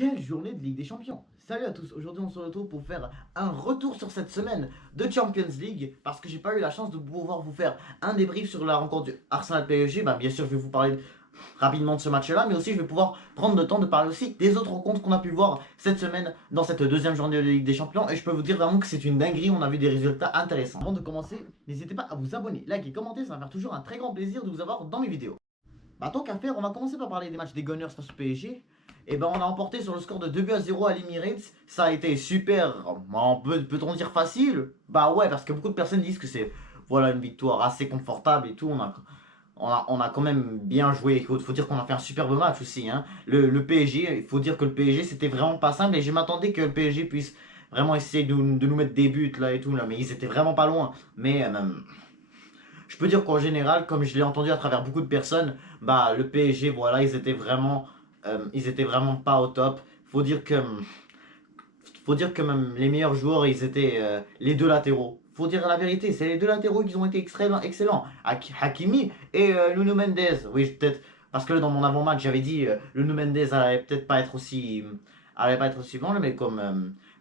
Quelle journée de Ligue des Champions! Salut à tous, aujourd'hui on se retrouve pour faire un retour sur cette semaine de Champions League parce que j'ai pas eu la chance de pouvoir vous faire un débrief sur la rencontre du Arsenal PSG. Bien sûr je vais vous parler rapidement de ce match là, mais aussi je vais pouvoir prendre le temps de parler aussi des autres rencontres qu'on a pu voir cette semaine dans cette deuxième journée de Ligue des Champions, et je peux vous dire vraiment que c'est une dinguerie, on a vu des résultats intéressants. Avant de commencer, n'hésitez pas à vous abonner, liker, commenter, ça va faire toujours un très grand plaisir de vous avoir dans mes vidéos. Tant qu'à faire, on va commencer par parler des matchs des Gunners face au PSG. On a emporté sur le score de 2-0 à l'Emirates. Ça a été super, peut-on dire facile? Ouais, parce que beaucoup de personnes disent que c'est voilà, une victoire assez confortable et tout. On a quand même bien joué. Il faut dire qu'on a fait un superbe match aussi. Hein. Le PSG, il faut dire que le PSG c'était vraiment pas simple. Et je m'attendais que le PSG puisse vraiment essayer de nous mettre des buts là et tout. Là, mais ils étaient vraiment pas loin. Mais je peux dire qu'en général, comme je l'ai entendu à travers beaucoup de personnes, le PSG, voilà, ils étaient vraiment pas au top. Faut dire que même les meilleurs joueurs, ils étaient les deux latéraux. Faut dire la vérité, c'est les deux latéraux qui ont été excellents. Hakimi et Nuno Mendes. Oui, peut-être parce que dans mon avant-match, j'avais dit Nuno Mendes allait peut-être pas être aussi bon, mais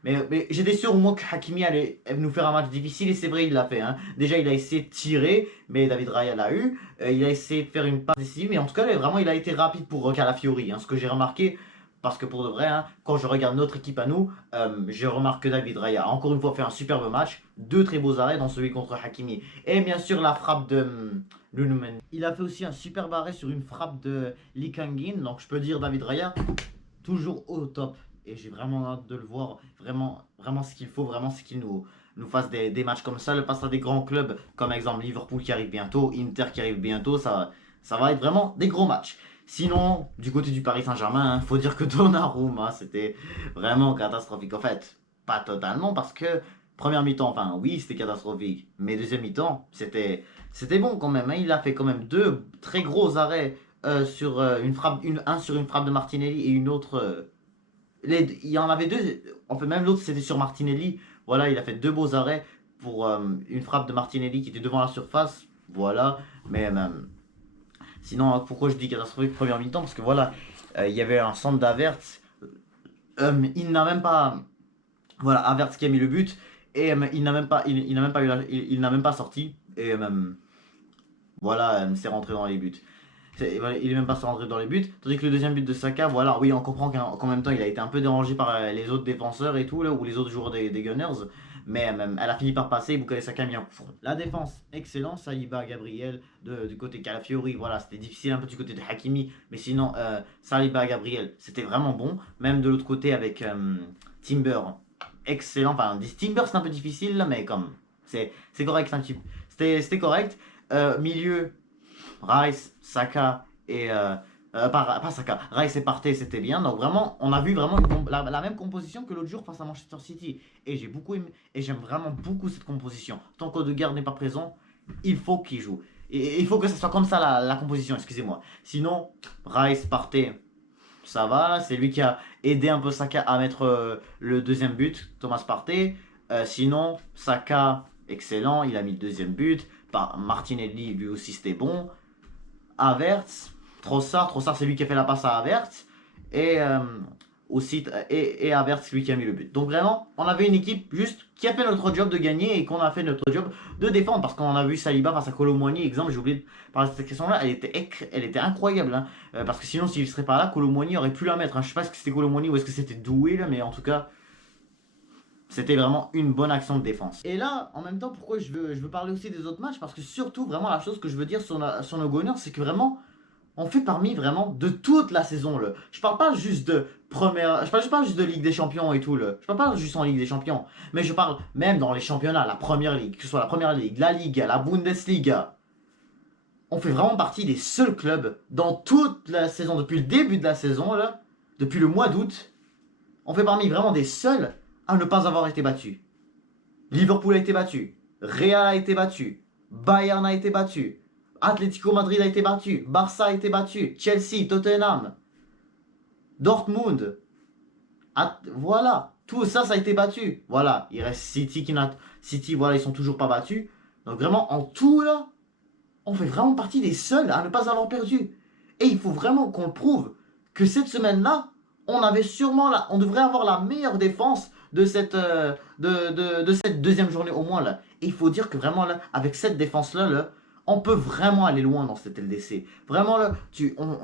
mais j'étais sûr au moins que Hakimi allait nous faire un match difficile, et c'est vrai, il l'a fait. Hein. Déjà, il a essayé de tirer, mais David Raya l'a eu. Il a essayé de faire une passe décisive, mais en tout cas, vraiment, il a été rapide pour Calafiori. Hein, ce que j'ai remarqué, parce que pour de vrai, hein, quand je regarde notre équipe à nous, je remarque que David Raya a encore une fois fait un superbe match. Deux très beaux arrêts dans celui contre Hakimi. Et bien sûr, la frappe de Lunumen. Il a fait aussi un superbe arrêt sur une frappe de Lee Kangin. Donc je peux dire David Raya, toujours au top. Et j'ai vraiment hâte de le voir. Vraiment ce qu'il faut, vraiment c'est qu'il nous fasse des matchs comme ça. Le passe à des grands clubs, comme exemple Liverpool qui arrive bientôt, Inter qui arrive bientôt. Ça va être vraiment des gros matchs. Sinon, du côté du Paris Saint-Germain, faut dire que Donnarumma, c'était vraiment catastrophique. En fait, pas totalement, parce que première mi-temps, enfin oui, c'était catastrophique. Mais deuxième mi-temps, c'était bon quand même. Hein. Il a fait quand même deux très gros arrêts sur une frappe, un sur une frappe de Martinelli et une autre. Il y en avait deux. En fait, même l'autre, c'était sur Martinelli. Voilà, il a fait deux beaux arrêts pour une frappe de Martinelli qui était devant la surface. Voilà, mais sinon, pourquoi je dis catastrophique première mi-temps? Parce que voilà, il y avait un centre d'Havertz. Il n'a même pas. Voilà, Havertz qui a mis le but. Et il n'a même pas, il n'a même pas il n'a même pas sorti. Et voilà, c'est rentré dans les buts. Il est même pas rentré dans les buts. Tandis que le deuxième but de Saka, voilà, oui, on comprend qu'en même temps, il a été un peu dérangé par les autres défenseurs et tout, là, ou les autres joueurs des Gunners. Mais elle a fini par passer, Bukayo Saka a mis un coup franc. La défense, excellent. Saliba, Gabriel, du côté Calafiori, voilà, c'était difficile un peu du côté de Hakimi. Mais sinon, Saliba, Gabriel, c'était vraiment bon. Même de l'autre côté avec Timber, excellent. Enfin, Timber, c'est un peu difficile, là, mais comme, c'est correct, un type. C'était correct. Milieu, Rice, Saka et pas Saka, Rice et Partey, c'était bien. Donc vraiment, on a vu vraiment la même composition que l'autre jour face à Manchester City. Et j'ai beaucoup aimé, et j'aime vraiment beaucoup cette composition. Tant qu'Odegaard n'est pas présent, il faut qu'il joue. Et il faut que ce soit comme ça la composition, excusez-moi. Sinon, Rice, Partey, ça va. C'est lui qui a aidé un peu Saka à mettre le deuxième but, Thomas Partey. Sinon, Saka, excellent, il a mis le deuxième but. Martinelli, lui aussi, c'était bon. Havertz, Trossard c'est lui qui a fait la passe à Havertz, et aussi et Havertz lui qui a mis le but. Donc vraiment, on avait une équipe juste qui a fait notre job de gagner et qu'on a fait notre job de défendre, parce qu'on a vu Saliba face à Kolo Muani, exemple, j'ai oublié de parler de cette question-là, elle était incroyable, hein, parce que sinon s'il serait pas là, Kolo Muani aurait pu la mettre. Hein. Je sais pas si c'était Kolo Muani ou est-ce que c'était Doué là, mais en tout cas. C'était vraiment une bonne action de défense. Et là, en même temps, pourquoi je veux parler aussi des autres matchs? Parce que surtout, vraiment, la chose que je veux dire sur nos Gunners, c'est que vraiment, on fait parmi vraiment de toute la saison. Là. Je parle pas juste de première. Je parle pas juste de Ligue des Champions et tout. Là. Je parle pas juste en Ligue des Champions. Mais je parle même dans les championnats, la première ligue, que ce soit la première ligue, la Liga, la Bundesliga. On fait vraiment partie des seuls clubs dans toute la saison, depuis le début de la saison, là, depuis le mois d'août. On fait parmi vraiment des seuls à ne pas avoir été battu. Liverpool a été battu, Real a été battu, Bayern a été battu, Atlético Madrid a été battu, Barça a été battu, Chelsea, Tottenham, Dortmund. Voilà, tout ça, ça a été battu. Voilà, il reste City City, voilà, ils sont toujours pas battus. Donc vraiment, en tout, là, on fait vraiment partie des seuls à ne pas avoir perdu. Et il faut vraiment qu'on le prouve que cette semaine-là, on devrait avoir la meilleure défense de cette deuxième journée au moins là. Et il faut dire que vraiment là, avec cette défense-là, là, on peut vraiment aller loin dans cette LDC. Vraiment là,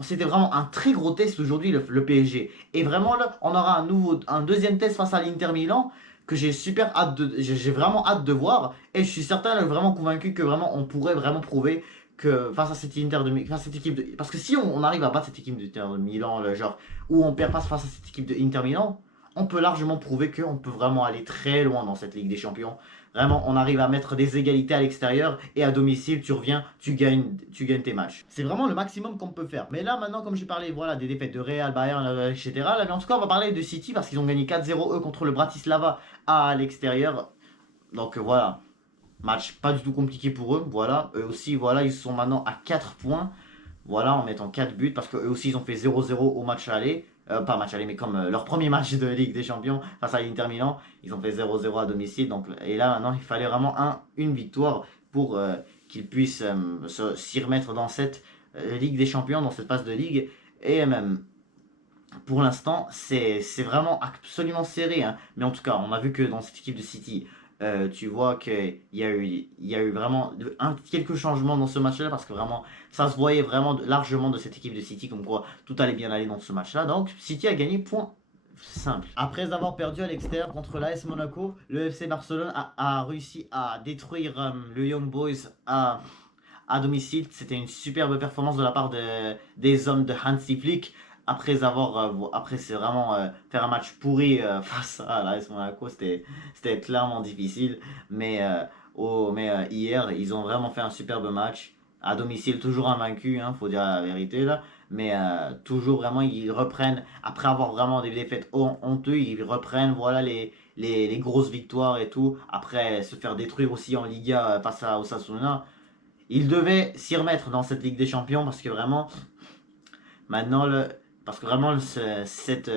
c'était vraiment un très gros test aujourd'hui le PSG. Et vraiment là, on aura un deuxième test face à l'Inter Milan que j'ai vraiment hâte de voir. Et je suis certain, là, vraiment convaincu que vraiment on pourrait vraiment prouver que face à cette équipe parce que si on arrive à battre cette équipe d'Inter de Milan, le genre où on perd pas face à cette équipe de Inter Milan, on peut largement prouver qu'on peut vraiment aller très loin dans cette Ligue des Champions. Vraiment, on arrive à mettre des égalités à l'extérieur et à domicile, tu reviens, tu gagnes tes matchs. C'est vraiment le maximum qu'on peut faire. Mais là, maintenant, comme j'ai parlé voilà, des défaites de Real, Bayern, etc., là, mais en tout cas, on va parler de City parce qu'ils ont gagné 4-0 eux contre le Bratislava à l'extérieur. Donc voilà, match pas du tout compliqué pour eux. Voilà, eux aussi, voilà, ils sont maintenant à 4 points. Voilà, en mettant 4 buts parce qu'eux aussi, ils ont fait 0-0 au match aller. Pas match aller, mais comme leur premier match de Ligue des Champions face à l'Inter Milan, ils ont fait 0-0 à domicile. Donc, et là, maintenant, il fallait vraiment une victoire pour qu'ils puissent s'y remettre dans cette Ligue des Champions, dans cette phase de Ligue. Et même, pour l'instant, c'est vraiment absolument serré. Hein. Mais en tout cas, on a vu que dans cette équipe de City, tu vois qu'il y a eu vraiment quelques changements dans ce match-là parce que vraiment, ça se voyait vraiment largement de cette équipe de City comme quoi tout allait bien aller dans ce match-là. Donc, City a gagné point simple. Après avoir perdu à l'extérieur contre l'AS Monaco, le FC Barcelone a réussi à détruire le Young Boys à domicile. C'était une superbe performance de la part des hommes de Hansi Flick. Après c'est vraiment faire un match pourri face à l'AS Monaco, c'était clairement difficile. Mais hier, ils ont vraiment fait un superbe match. À domicile, toujours invaincu, hein, faut dire la vérité là. Mais toujours vraiment, ils reprennent, après avoir vraiment des défaites honteuses, ils reprennent voilà, les grosses victoires et tout. Après se faire détruire aussi en Liga face à Osasuna. Ils devaient s'y remettre dans cette Ligue des Champions parce que vraiment, maintenant, cette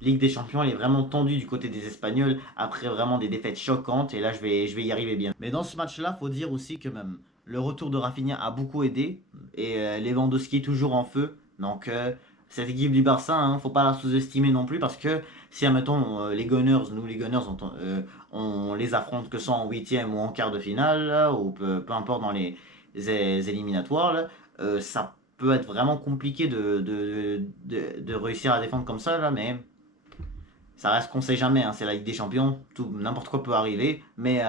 Ligue des Champions elle est vraiment tendue du côté des Espagnols après vraiment des défaites choquantes. Et là, je vais y arriver bien. Mais dans ce match-là, faut dire aussi que même le retour de Rafinha a beaucoup aidé. Et Lewandowski est toujours en feu. Donc, cette équipe du Barça, hein, faut pas la sous-estimer non plus parce que si, admettons, les Gunners, on les affronte que ce soit en huitième ou en quart de finale, là, ou peu importe dans les éliminatoires, là, ça peut être vraiment compliqué de réussir à défendre comme ça, là, mais ça reste qu'on sait jamais, hein, c'est la Ligue des Champions, n'importe quoi peut arriver, mais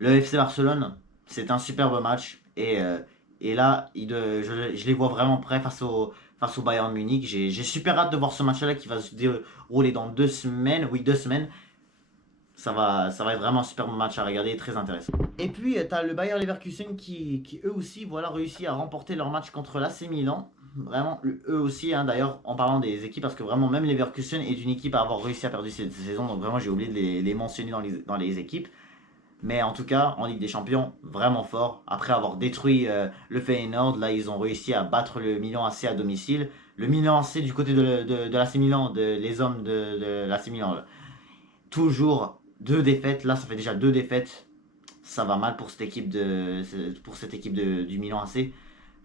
le FC Barcelone, c'est un superbe match, et là, je les vois vraiment prêts face au Bayern Munich. J'ai super hâte de voir ce match-là qui va se dérouler dans 2 semaines, oui 2 semaines. Ça va être vraiment un super match à regarder, très intéressant. Et puis, tu as le Bayer Leverkusen qui eux aussi, voilà, réussi à remporter leur match contre l'AC Milan. Vraiment, eux aussi, hein, d'ailleurs, en parlant des équipes, parce que vraiment, même Leverkusen est une équipe à avoir réussi à perdre cette saison, donc vraiment, j'ai oublié de les mentionner dans les équipes. Mais en tout cas, en Ligue des Champions, vraiment fort. Après avoir détruit le Feyenoord, là, ils ont réussi à battre le Milan AC à domicile. Le Milan AC du côté de l'AC Milan, les hommes de l'AC Milan, là. Toujours 2 défaites. Là, ça fait déjà 2 défaites. Ça va mal pour cette équipe du Milan AC.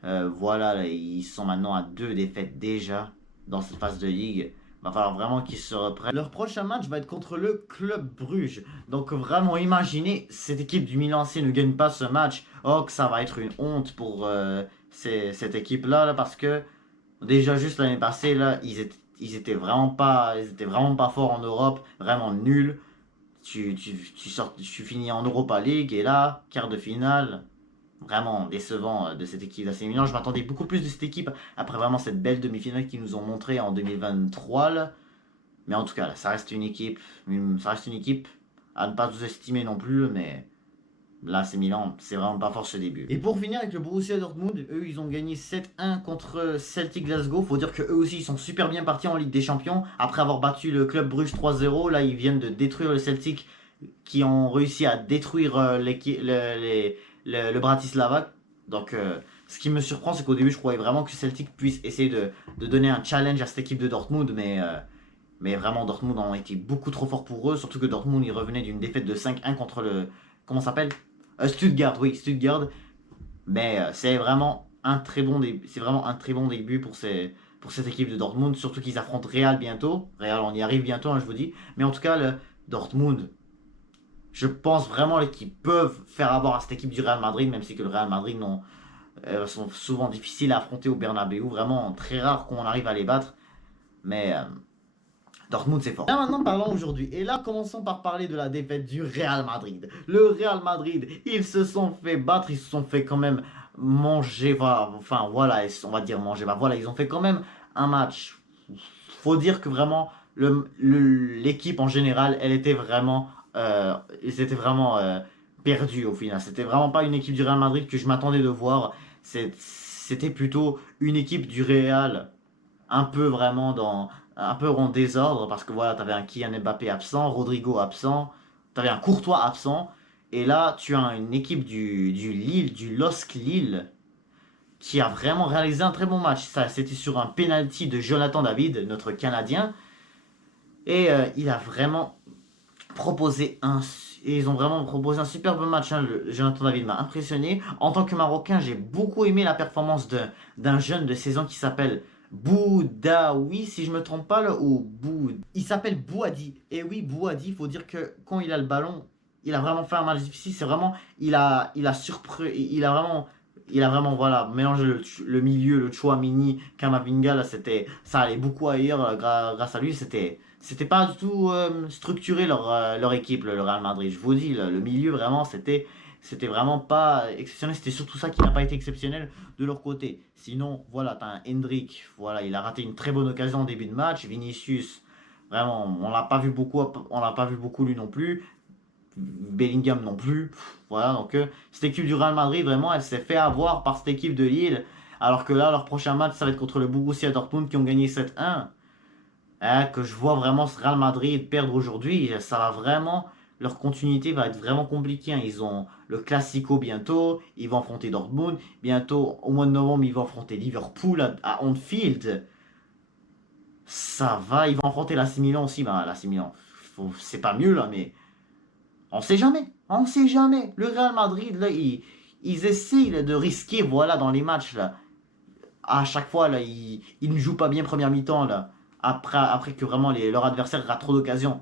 Voilà, là, ils sont maintenant à 2 défaites déjà dans cette phase de ligue. Va falloir vraiment qu'ils se reprennent. Leur prochain match va être contre le Club Bruges. Donc vraiment, imaginez, cette équipe du Milan AC ne gagne pas ce match. Oh, que ça va être une honte pour cette équipe-là, là, parce que déjà juste l'année passée, là, ils étaient vraiment pas forts en Europe, vraiment nuls. Tu finis en Europa League et là, quart de finale, vraiment décevant de cette équipe d'AC Milan. Je m'attendais beaucoup plus de cette équipe après vraiment cette belle demi-finale qu'ils nous ont montré en 2023 là. Mais en tout cas, là, ça reste une équipe à ne pas sous-estimer non plus, mais là, c'est Milan, c'est vraiment pas fort ce début. Et pour finir avec le Borussia Dortmund, eux, ils ont gagné 7-1 contre Celtic Glasgow. Faut dire que eux aussi, ils sont super bien partis en Ligue des Champions. Après avoir battu le Club Bruges 3-0, là, ils viennent de détruire le Celtic, qui ont réussi à détruire le Bratislava. Donc, ce qui me surprend, c'est qu'au début, je croyais vraiment que Celtic puisse essayer de donner un challenge à cette équipe de Dortmund, mais vraiment, Dortmund ont été beaucoup trop forts pour eux. Surtout que Dortmund, ils revenaient d'une défaite de 5-1 contre le... Comment ça s'appelle Stuttgart, oui, Stuttgart. Mais c'est vraiment un très bon début pour pour cette équipe de Dortmund, surtout qu'ils affrontent Real bientôt. Real, on y arrive bientôt, hein, je vous dis. Mais en tout cas, le Dortmund, je pense vraiment qu'ils peuvent faire avoir à cette équipe du Real Madrid, même si que le Real Madrid sont souvent difficiles à affronter au Bernabeu. Vraiment très rare qu'on arrive à les battre. Mais Dortmund, c'est fort. Là, maintenant, parlons aujourd'hui. Et là, commençons par parler de la défaite du Real Madrid. Le Real Madrid, ils se sont fait battre, ils se sont fait quand même manger. Enfin, voilà, on va dire manger. Voilà, ils ont fait quand même un match. Faut dire que vraiment, l'équipe en général, ils étaient vraiment perdus au final. C'était vraiment pas une équipe du Real Madrid que je m'attendais de voir. C'était plutôt une équipe du Real un peu vraiment un peu en désordre parce que voilà, t'avais un Kylian Mbappé absent, Rodrigo absent, t'avais un Courtois absent, et là tu as une équipe du Lille, du LOSC Lille, qui a vraiment réalisé un très bon match. Ça, c'était sur un penalty de Jonathan David, notre Canadien, et il a vraiment proposé ils ont vraiment proposé un superbe match. Hein. Jonathan David m'a impressionné. En tant que Marocain, j'ai beaucoup aimé la performance d'un jeune de 16 ans qui s'appelle Boudaoui, si je me trompe pas, là, ou il s'appelle Bouadi. Et oui, Bouadi, il faut dire que quand il a le ballon, il a vraiment fait un match difficile. C'est vraiment, il a surpris, il a vraiment voilà, mélangé le milieu, le Chouamini, Kamavinga, là, ça allait beaucoup ailleurs grâce à lui. C'était pas du tout structuré leur équipe, le Real Madrid. Je vous dis, le milieu, vraiment, c'était vraiment pas exceptionnel. C'était surtout ça qui n'a pas été exceptionnel de leur côté. Sinon, voilà, t'as un Hendrick. Voilà, il a raté une très bonne occasion au début de match. Vinicius, vraiment, on l'a pas vu beaucoup lui non plus. Bellingham non plus. Voilà, donc cette équipe du Real Madrid, vraiment, elle s'est fait avoir par cette équipe de Lille. Alors que là, leur prochain match, ça va être contre le Borussia Dortmund qui ont gagné 7-1. Que je vois vraiment ce Real Madrid perdre aujourd'hui, ça va vraiment, leur continuité va être vraiment compliquée. Hein. Ils ont le Classico bientôt, ils vont affronter Dortmund, bientôt au mois de novembre ils vont affronter Liverpool à Anfield. Ça va, ils vont affronter l'AC Milan aussi. L'AC Milan, c'est pas mieux là, mais on sait jamais, on sait jamais. Le Real Madrid là, ils essayent de risquer, voilà, dans les matchs là. À chaque fois là, ils ne jouent pas bien première mi-temps là. Après que vraiment leur adversaire rate trop d'occasions.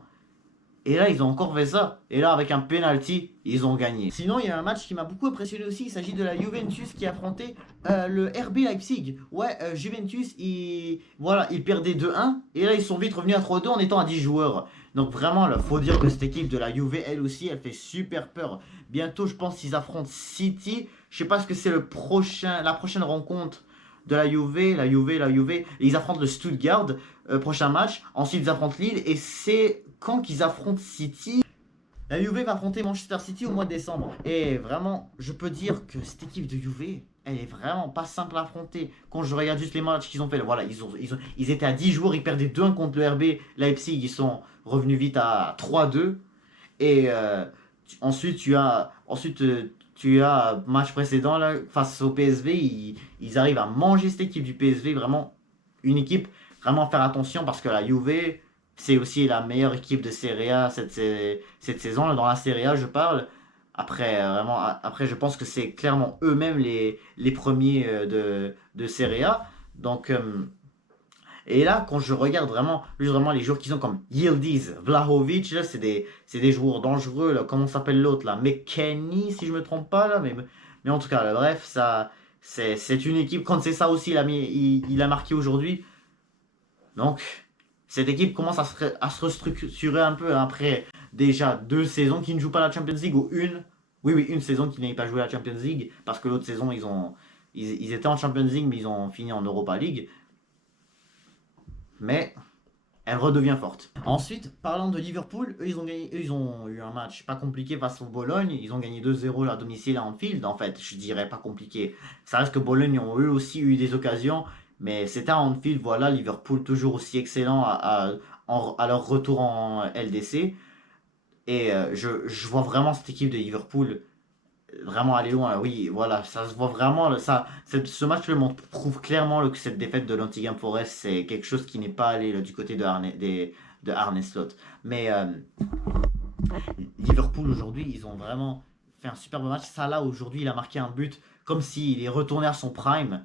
Et là, ils ont encore fait ça. Et là, avec un penalty, ils ont gagné. Sinon, il y a un match qui m'a beaucoup impressionné aussi. Il s'agit de la Juventus qui affrontait le RB Leipzig. Ouais, Juventus, ils perdaient 2-1. Et là, ils sont vite revenus à 3-2 en étant à 10 joueurs. Donc vraiment, il faut dire que cette équipe de la Juve, elle aussi, elle fait super peur. Bientôt, je pense qu'ils affrontent City. Je sais pas ce que c'est la prochaine rencontre de la Juve. Ils affrontent le Stuttgart, prochain match. Ensuite, ils affrontent Lille. Et c'est quand qu'ils affrontent City. La Juve va affronter Manchester City au mois de décembre. Et vraiment, je peux dire que cette équipe de Juve, elle est vraiment pas simple à affronter. Quand je regarde juste les matchs qu'ils ont fait, voilà, ils étaient à 10 jours, ils perdaient 2-1 contre le RB Leipzig. Ils sont revenus vite à 3-2. Et ensuite, tu as match précédent là, face au PSV, ils arrivent à manger cette équipe du PSV, vraiment une équipe, vraiment faire attention parce que la Juve, c'est aussi la meilleure équipe de Serie A cette saison, là, dans la Serie A je parle. Après, je pense que c'est clairement eux-mêmes les premiers de Serie A. Donc, et là, quand je regarde vraiment les joueurs qu'ils ont comme Yildiz, Vlahovic, là, c'est des joueurs dangereux. Là. Comment s'appelle l'autre là? McKennie, si je me trompe pas là. Mais en tout cas, là, bref, c'est une équipe. Quand c'est ça aussi, il a marqué aujourd'hui. Donc, cette équipe commence à se restructurer un peu après déjà 2 saisons qui ne jouent pas la Champions League ou une. Oui, une saison qui n'avait pas joué la Champions League parce que l'autre saison, ils étaient en Champions League mais ils ont fini en Europa League. Mais elle redevient forte. Ensuite, parlant de Liverpool, ils ont eu un match pas compliqué face au Bologne. Ils ont gagné 2-0 à domicile à Anfield. En fait, je dirais pas compliqué. Ça reste que Bologne ont eux aussi eu des occasions. Mais c'était à Anfield, voilà. Liverpool toujours aussi excellent à leur retour en LDC. Et je vois vraiment cette équipe de Liverpool vraiment aller loin. Oui, voilà, ça se voit vraiment. Ce match le montre, prouve clairement que cette défaite de Nottingham Forest, c'est quelque chose qui n'est pas allé là, du côté de Arne Slot. Mais Liverpool aujourd'hui, ils ont vraiment fait un superbe match. Salah aujourd'hui, il a marqué un but comme s'il est retourné à son prime.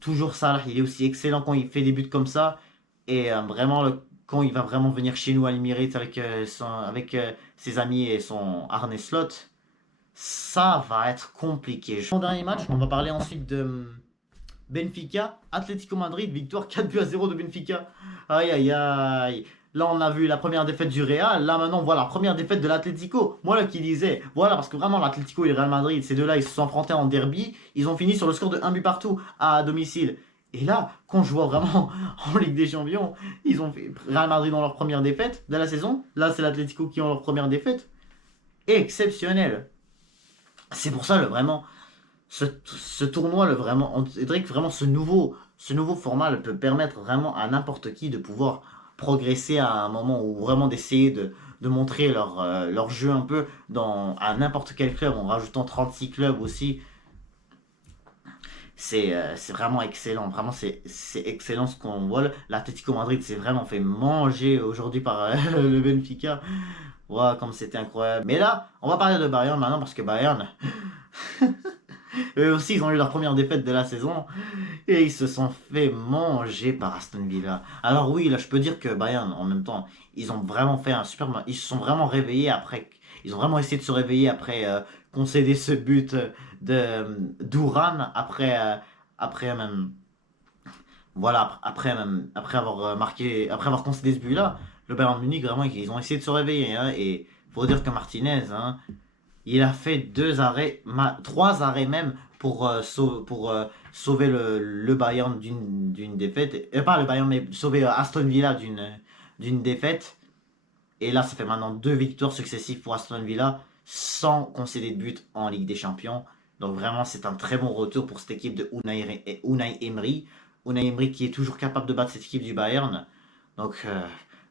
toujours Salah, il est aussi excellent quand il fait des buts comme ça. Et vraiment, quand il va vraiment venir chez nous à l'Emirates avec ses amis et son Arne Slot, ça va être compliqué. Mon dernier match, on va parler ensuite de Benfica, Atlético Madrid, victoire 4-0 de Benfica. Aïe aïe aïe. Là, on a vu la première défaite du Real. Là, maintenant, voilà la première défaite de l'Atlético. Moi, là, qui disais, voilà, parce que vraiment, l'Atlético et le Real Madrid, ces deux-là, ils se sont affrontés en derby. Ils ont fini sur le score de 1 but partout à domicile. Et là, quand je vois vraiment en Ligue des Champions, ils ont fait Real Madrid dans leur première défaite de la saison. Là, c'est l'Atlético qui ont leur première défaite. Exceptionnel. C'est pour ça, vraiment, ce tournoi, on dirait que vraiment ce nouveau format peut permettre vraiment à n'importe qui de pouvoir progresser à un moment où vraiment d'essayer de montrer leur jeu un peu à n'importe quel club en rajoutant 36 clubs aussi. C'est vraiment excellent, vraiment c'est excellent ce qu'on voit. L'Atlético Madrid s'est vraiment fait manger aujourd'hui par le Benfica. Wow, comme c'était incroyable. Mais là, on va parler de Bayern maintenant parce que Bayern, eux aussi, ils ont eu leur première défaite de la saison et ils se sont fait manger par Aston Villa. Alors oui, là, je peux dire que Bayern, en même temps, ils ont vraiment fait un super match. Ils se sont vraiment réveillés après. Ils ont vraiment essayé de se réveiller après concéder ce but de d'Ouran après même voilà après avoir après avoir concédé ce but-là. Le Bayern Munich vraiment ils ont essayé de se réveiller hein, et faut dire que Martinez hein, il a fait trois arrêts même pour sauver le Bayern d'une défaite. Pas le Bayern, mais sauver Aston Villa d'une défaite. Et là, ça fait maintenant 2 victoires successives pour Aston Villa sans concéder de but en Ligue des Champions. Donc vraiment, c'est un très bon retour pour cette équipe de Unai Emery. Unai Emery qui est toujours capable de battre cette équipe du Bayern. Donc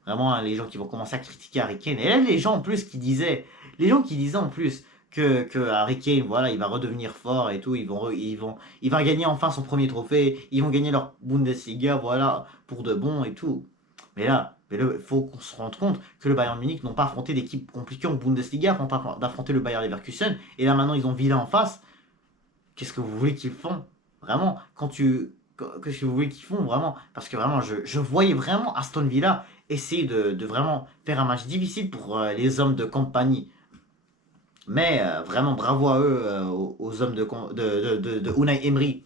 vraiment, hein, les gens qui vont commencer à critiquer Harry Kane. Et là, les gens qui disaient en plus que Harry Kane, voilà, il va redevenir fort et tout. Il va gagner enfin son premier trophée. Ils vont gagner leur Bundesliga, voilà, pour de bon et tout. Mais là, il faut qu'on se rende compte que le Bayern Munich n'ont pas affronté d'équipes compliquées en Bundesliga avant d'affronter le Bayern Leverkusen. Et là maintenant, ils ont Villa en face. Qu'est-ce que vous voulez qu'ils font? Vraiment, qu'est-ce que vous voulez qu'ils font? Vraiment, parce que vraiment, je voyais vraiment Aston Villa essayer de vraiment faire un match difficile pour les hommes de compagnie. Mais vraiment, bravo à eux, aux hommes de Unai Emery.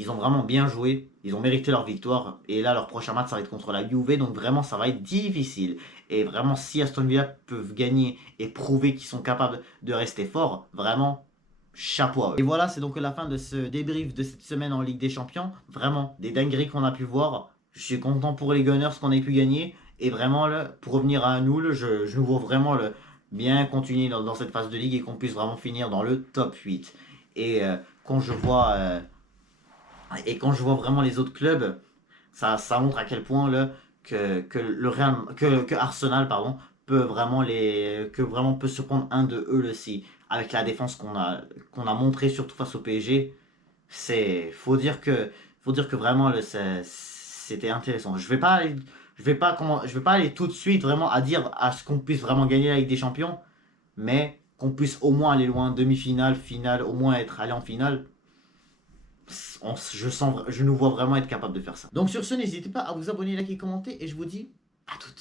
Ils ont vraiment bien joué, ils ont mérité leur victoire. Et là, leur prochain match, ça va être contre la Juve. Donc vraiment, ça va être difficile. Et vraiment, si Aston Villa peuvent gagner et prouver qu'ils sont capables de rester forts, vraiment, chapeau à eux. Et voilà, c'est donc la fin de ce débrief de cette semaine en Ligue des Champions. Vraiment, des dingueries qu'on a pu voir. Je suis content pour les Gunners qu'on ait pu gagner. Et vraiment, là, pour revenir à nous, je nous vois vraiment bien continuer dans cette phase de Ligue et qu'on puisse vraiment finir dans le top 8. Et quand je vois... quand je vois vraiment les autres clubs, ça montre à quel point là, que Arsenal pardon, que vraiment peut se prendre un de eux aussi. Avec la défense qu'on a montré surtout face au PSG, faut dire que vraiment c'était intéressant. Je vais pas aller tout de suite vraiment à dire à ce qu'on puisse vraiment gagner la Ligue des Champions, mais qu'on puisse au moins aller loin, demi-finale, finale, au moins être allé en finale je nous vois vraiment être capable de faire ça. Donc sur ce, n'hésitez pas à vous abonner, liker, commenter et je vous dis à toutes.